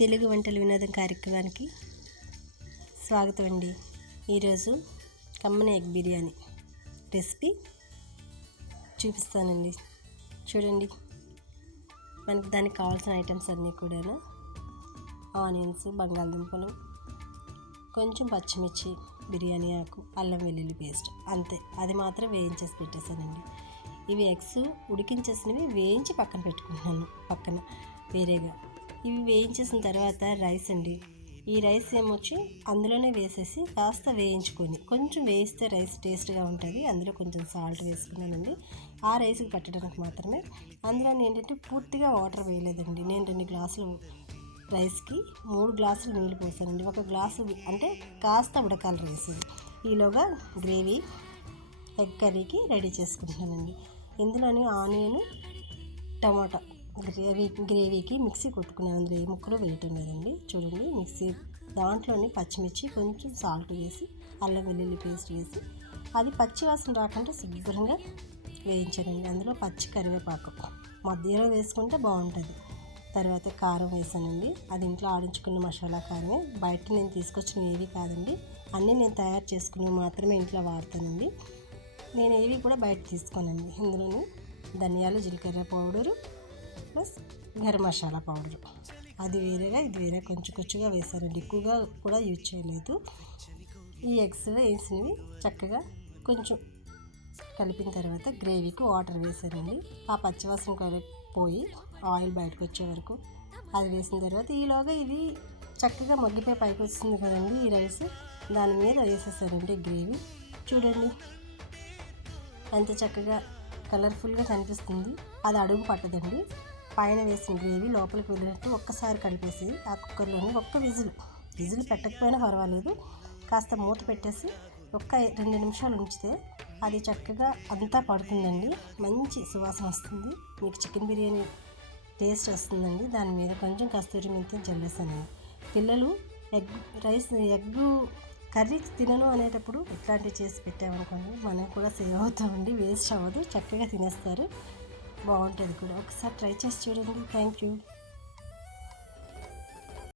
తెలుగు వంటల వినోదం కార్యక్రమానికి స్వాగతం అండి. ఈరోజు కమ్మని ఎగ్ బిర్యానీ రెసిపీ చూపిస్తానండి. చూడండి, మనకి దానికి కావాల్సిన ఐటమ్స్ అన్నీ కూడా ఆనియన్స్, బంగాళదుంపలు, కొంచెం పచ్చిమిర్చి, బిర్యానీ ఆకు, అల్లం వెల్లుల్లి పేస్ట్, అంతే. అది మాత్రం వేయించేసి పెట్టేశానండి. ఇవి ఎగ్స్ ఉడికించేసినవి వేయించి పక్కన పెట్టుకుంటున్నాను, పక్కన వేరేగా. ఇవి వేయించేసిన తర్వాత రైస్ అండి. ఈ రైస్ ఏమొచ్చి అందులోనే వేసేసి కాస్త వేయించుకొని, కొంచెం వేయిస్తే రైస్ టేస్ట్గా ఉంటుంది. అందులో కొంచెం సాల్ట్ వేసుకున్నానండి, ఆ రైస్కి పట్టడానికి మాత్రమే. అందులో ఏంటంటే పూర్తిగా వాటర్ వేయలేదండి. నేను 2 గ్లాసులు రైస్కి 3 గ్లాసులు నీళ్ళు పోసానండి. 1 గ్లాసు అంటే కాస్త ఉడకాలి రైస్. ఈలోగా గ్రేవీ ఎగ్ కర్రీకి రెడీ చేసుకుంటున్నానండి. ఇందులోని ఆనియన్, టమాటా గ్రేవీకి మిక్సీ కొట్టుకున్నాను. అందులో ఏ ముక్కలు వేయటం లేదండి. చూడండి, మిక్సీ దాంట్లోని పచ్చిమిర్చి, కొంచెం సాల్ట్ వేసి, అల్లం వెల్లుల్లి పేస్ట్ వేసి, అది పచ్చి వాసన రాకుండా శుభ్రంగా వేయించానండి. అందులో పచ్చి కరివేపాకు మధ్యలో వేసుకుంటే బాగుంటుంది. తర్వాత కారం వేసానండి. అది ఇంట్లో ఆడించుకున్న మసాలా కారమే, బయట నేను తీసుకొచ్చిన ఏవి కాదండి. అన్నీ నేను తయారు చేసుకుని మాత్రమే ఇంట్లో వాడతానండి. నేను ఏవి కూడా బయట తీసుకోనండి. ఇందులోని ధనియాలు, జీలకర్ర powder plus garam masala powder, అది వేరేగా ఇది వేరే కొంచెం కొంచెంగా వేసానండి. ఎక్కువగా కూడా యూజ్ చేయలేదు. ఈ ఎగ్స్ వేసినవి చక్కగా కొంచెం కలిపిన తర్వాత గ్రేవీకి వాటర్ వేసానండి. ఆ పచ్చివాసన పోయి ఆయిల్ బయటకు వచ్చే వరకు అది వేసిన తర్వాత ఈలోగా ఇది చక్కగా మగ్గిపోయి పైకి వస్తుంది కదండి. ఈ రైస్ దాని మీద వేసేసానండి గ్రేవీ. చూడండి ఎంత చక్కగా కలర్ఫుల్గా కనిపిస్తుంది. అది అడుగు పట్టదండి. పైన వేసిన గ్రేవీ లోపలికి వెళ్ళినట్టు ఒక్కసారి కలిపేసి ఆ కుక్కర్లోని ఒక్క విజిల్ పెట్టకపోయినా పర్వాలేదు, కాస్త మూత పెట్టేసి 2 నిమిషాలు ఉంచితే అది చక్కగా అంతా పడుతుందండి. మంచి సువాసన వస్తుంది. మీకు చికెన్ బిర్యానీ టేస్ట్ వస్తుందండి. దాని మీద కొంచెం కస్తూరి మెంతి చల్లేసానండి. పిల్లలు ఎగ్ కర్రీ తినను అనేటప్పుడు ఇట్లాంటివి చేసి పెట్టామనుకోండి, మనం కూడా సేవ్ అవుతామండి. వేస్ట్ అవ్వదు, చక్కగా తినేస్తారు. బాగుంటుంది కూడా. ఒకసారి ట్రై చేసి చూడండి. Thank you.